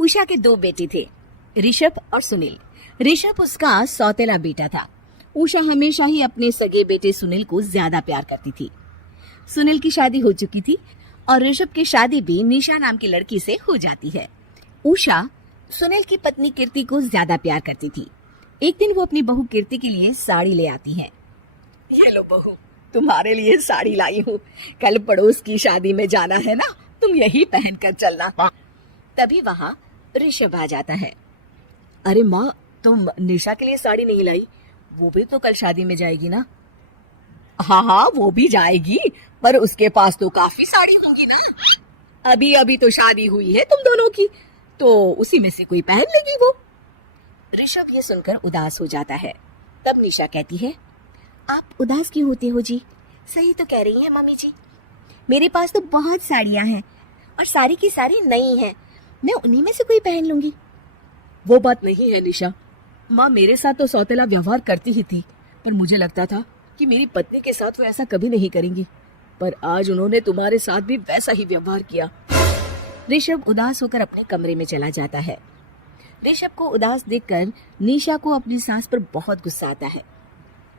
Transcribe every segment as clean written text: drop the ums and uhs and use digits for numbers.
उषा के दो बेटे थे, ऋषभ और सुनील। ऋषभ उसका सौतेला बेटा था। उषा हमेशा ही अपने सगे बेटे सुनील को ज्यादा प्यार करती थी। सुनील की शादी हो चुकी थी और ऋषभ की शादी भी निशा नाम की लड़की से हो जाती है। उषा सुनील की पत्नी कीर्ति को ज्यादा प्यार करती थी। एक दिन वो अपनी बहू कीर्ति के लिए साड़ी ले आती है। ये लो बहू, तुम्हारे लिए साड़ी लाई हूँ। कल पड़ोस की शादी में जाना है ना, तुम यही पहन कर चलना। तभी वहाँ ऋषभ आ जाता है। अरे माँ, तुम निशा के लिए साड़ी नहीं लाई? वो भी तो कल शादी में जाएगी ना। हाँ, वो भी जाएगी, पर उसके पास तो काफी साड़ी होंगी ना। अभी अभी तो शादी हुई है तुम दोनों की, तो उसी में से कोई पहन लेगी वो। ऋषभ ये सुनकर उदास हो जाता है। तब निशा कहती है, आप उदास क्यों होते हो जी? सही तो कह रही हैं मम्मी जी। मेरे पास तो बहुत साड़ियां हैं और सारी की सारी नई हैं। मैं उन्हीं में से कोई पहन लूंगी। वो बात नहीं है निशा। माँ मेरे साथ तो सौतेला व्यवहार करती ही थी, पर मुझे लगता था कि मेरी पत्नी के साथ वो ऐसा कभी नहीं करेंगी, पर आज उन्होंने तुम्हारे साथ भी वैसा ही व्यवहार किया। ऋषभ उदास होकर अपने कमरे में चला जाता है। ऋषभ को उदास देखकर निशा को अपनी सास पर बहुत गुस्सा आता है।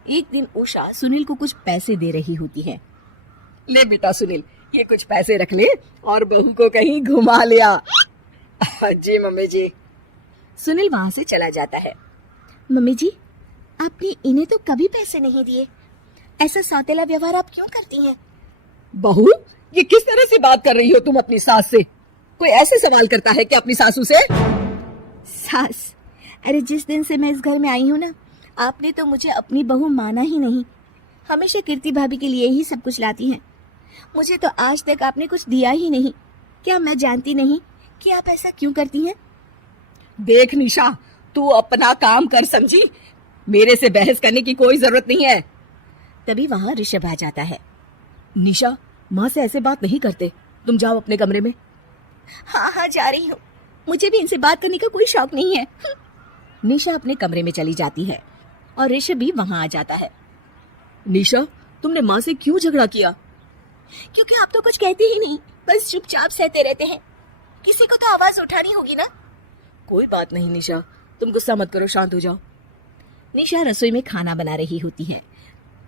एक दिन उषा सुनील को कुछ पैसे दे रही होती है। ले बेटा सुनील, ये कुछ पैसे रख ले और बहू को कहीं घुमा लिया। जी मम्मी जी। सुनील वहां से चला जाता है। मम्मी जी, आपने इन्हें तो कभी पैसे नहीं दिए। ऐसा सौतेला व्यवहार आप क्यों करती हैं? बहू, ये किस तरह से बात कर रही हो तुम अपनी सास से? कोई ऐसे सवाल करता है कि अपनी सासू से? सास, अरे जिस दिन से मैं इस घर में आई हूँ ना, आपने तो मुझे अपनी बहू माना ही नहीं। हमेशा कीर्ति भाभी के लिए ही सब कुछ लाती हैं। मुझे तो आज तक आपने कुछ दिया ही नहीं। क्या मैं जानती नहीं कि आप ऐसा क्यों करती हैं? देख निशा, तू अपना काम कर समझी। मेरे से बहस करने की कोई जरूरत नहीं है। तभी वहाँ ऋषभ आ जाता है। निशा, माँ से ऐसे बात नहीं करते। तुम जाओ अपने कमरे में। हाँ, जा रही हूँ। मुझे भी इनसे बात करने का कोई शौक नहीं है। निशा अपने कमरे में चली जाती है और ऋषभ भी वहाँ आ जाता है। निशा, तुमने माँ से क्यों झगड़ा किया? क्योंकि आप तो कुछ कहते ही नहीं, बस चुपचाप सहते रहते हैं। किसी को तो आवाज उठानी होगी ना। कोई बात नहीं निशा, तुम गुस्सा मत करो, शांत हो जाओ। निशा रसोई में खाना बना रही होती है।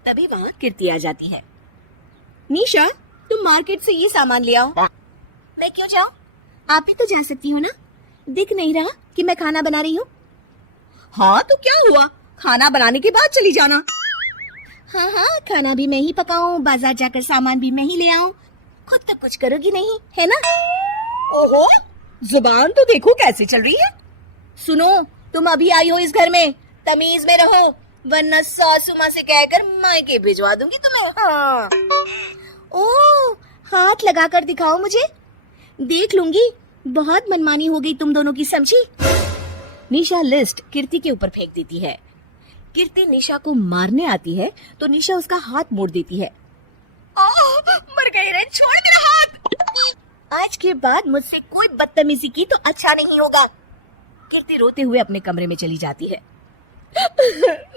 तभी वहाँ कीर्ति आ जाती है। निशा, तुम मार्केट से ये सामान ले आओ। मैं क्यों जाऊँ? आप भी तो जा सकती हो ना। दिख नहीं रहा कि मैं खाना बना रही हूँ? हाँ तो क्या हुआ, खाना बनाने के बाद चली जाना। हाँ, खाना भी मैं ही पकाऊं, बाजार जाकर सामान भी मैं ही ले आऊं। खुद तो कुछ करोगी नहीं, है ना? ओहो, जुबान तो देखो कैसे चल रही है। सुनो, तुम अभी आई हो इस घर में, तमीज में रहो, वरना सासू माँ से कहकर मायके भिजवा दूंगी तुम्हें। हाँ। ओह, हाथ लगाकर दिखाओ मुझे, देख लूंगी। बहुत मनमानी हो गई तुम दोनों की, समझी? निशा लिस्ट कीर्ति के ऊपर फेंक देती है। कीर्ति निशा को मारने आती है तो निशा उसका हाथ मोड़ देती है। मर गई रे, छोड़ मेरा हाथ। आज के बाद मुझसे कोई बदतमीजी की तो अच्छा नहीं होगा। कीर्ति रोते हुए अपने कमरे में चली जाती है।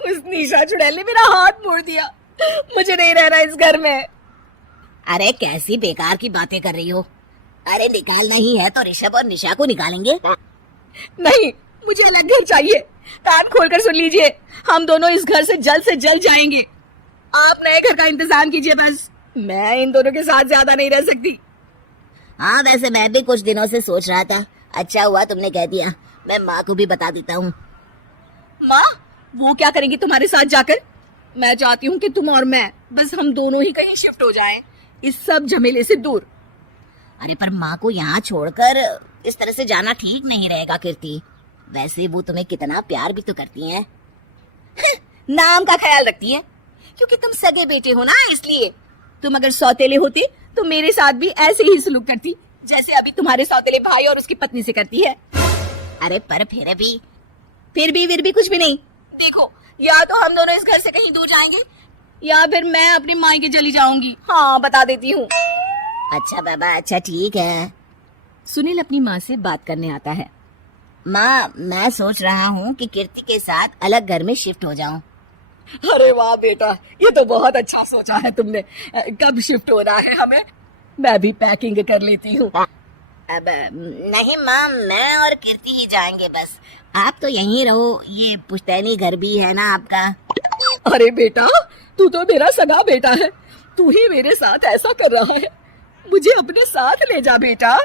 उस निशा चुड़ैल ने मेरा हाथ मोड़ दिया। मुझे नहीं रहना इस घर में। अरे कैसी बेकार की बातें कर रही हो? अरे निकालना ही है तो ऋषभ और निशा को निकालेंगे। नहीं, मुझे अलग घर चाहिए। कान खोलकर सुन लीजिए, हम दोनों इस घर से जल्द जाएंगे। आप नए घर का इंतजाम कीजिए बस। मैं इन दोनों के साथ ज्यादा नहीं रह सकती। हाँ, वैसे मैं भी कुछ दिनों से सोच रहा था। अच्छा हुआ तुमने कह दिया, मैं माँ को भी बता देता हूँ। माँ, वो क्या करेंगी तुम्हारे साथ जाकर? मैं चाहती हूँ कि तुम और मैं, बस हम दोनों ही कहीं शिफ्ट हो जाएं, इस सब झमेले से दूर। अरे पर माँ को यहाँ छोड़कर इस तरह से जाना ठीक नहीं रहेगा कीर्ति। वैसे वो तुम्हें कितना प्यार भी तो करती हैं। नाम का ख्याल रखती हैं, क्योंकि तुम सगे बेटे हो ना, इसलिए। तुम अगर सौतेले होती तो मेरे साथ भी ऐसे ही सलूक करती, जैसे अभी तुम्हारे सौतेले भाई और उसकी पत्नी से करती है। अरे पर फिर भी कुछ भी नहीं। देखो, या तो हम दोनों इस घर से कहीं दूर जाएंगे, या फिर मैं अपनी मायके चली जाऊंगी। हाँ, बता देती हूँ। अच्छा बाबा, अच्छा ठीक है। सुनील अपनी माँ से बात करने आता है। माँ, मैं सोच रहा हूँ कि कीर्ति के साथ अलग घर में शिफ्ट हो जाऊँ। अरे वाह बेटा, ये तो बहुत अच्छा सोचा है तुमने। कब शिफ्ट होना है हमें? मैं भी पैकिंग कर लेती हूँ। अब नहीं माँ, मैं और कीर्ति ही जाएंगे बस। आप तो यहीं रहो, ये पुश्तैनी घर भी है ना आपका। अरे बेटा, तू तो मेरा सगा बेटा है, तू ही मेरे साथ ऐसा कर रहा है, मुझे अपने साथ ले जा बेटा।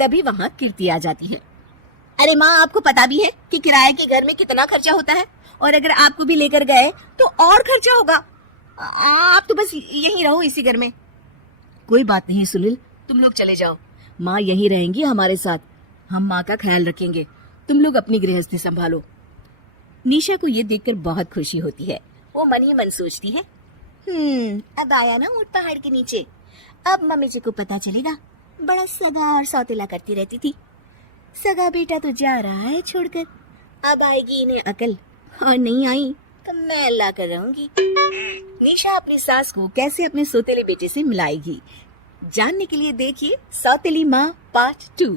तभी वहाँ कीर्ति आ जाती है। अरे माँ, आपको पता भी है कि किराए के घर में कितना खर्चा होता है, और अगर आपको भी लेकर गए तो और खर्चा होगा। आप तो बस यहीं रहो इसी घर में। कोई बात नहीं सुनील, तुम लोग चले जाओ, माँ यहीं रहेंगी हमारे साथ, हम माँ का ख्याल रखेंगे, तुम लोग अपनी गृहस्थी संभालो। निशा को ये देखकर बहुत खुशी होती है। वो मन ही मन सोचती है, अब आया ना ऊंट पहाड़ के नीचे, अब मम्मी जी को पता चलेगा बड़ा सगा और सौतेला करती रहती थी। सगा बेटा तो जा रहा है छोड़कर, अब आएगी इन्हें अकल, और नहीं आई तो मैं अल्लाह कर रहूंगी। निशा अपनी सास को कैसे अपने सौतेले बेटे से मिलाएगी, जानने के लिए देखिए सौतेली माँ पार्ट 2।